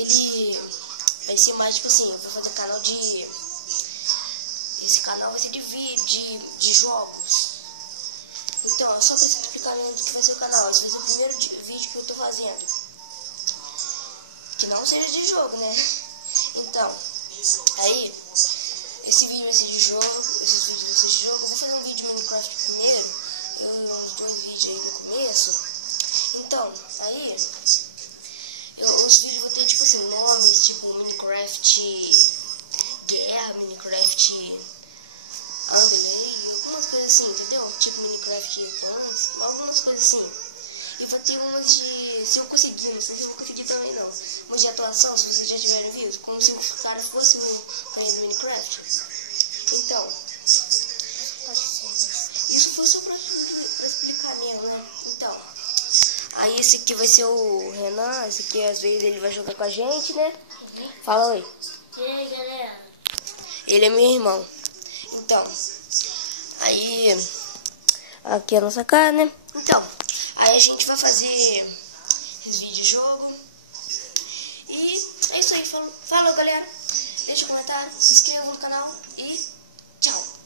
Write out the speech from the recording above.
ele vai ser mais tipo assim, eu vou fazer canal de... Esse canal vai ser de vídeo, de jogos. Então, é só pra explicar mesmo do que vai ser o canal. Esse vai ser o primeiro vídeo que eu tô fazendo. Que não seja de jogo, né? Então, aí, esse vídeo vai ser de jogo, esses vídeos vão ser de jogo. Eu vou fazer um vídeo de Minecraft primeiro, uns 2 vídeos aí no começo. Então, aí, os vídeos vão ter, tipo assim, nomes, tipo Minecraft Guerra, Minecraft Underlay, algumas coisas assim, entendeu? Tipo Minecraft Advance, algumas coisas assim. E vai ter umas de... Se eu conseguir, não sei se eu vou conseguir também não. Umas de atuação, se vocês já tiverem visto, como se o cara fosse um player do Minecraft. Então, isso foi só pra explicar mesmo, né? Então, aí esse aqui vai ser o Renan, esse aqui às vezes ele vai jogar com a gente, né? Fala oi. E aí, galera? Ele é meu irmão. Então, aí, aqui é a nossa cara, né? Então, aí a gente vai fazer esse vídeo de jogo. E é isso aí. Falou galera. Deixa um comentário, se inscreva no canal e tchau.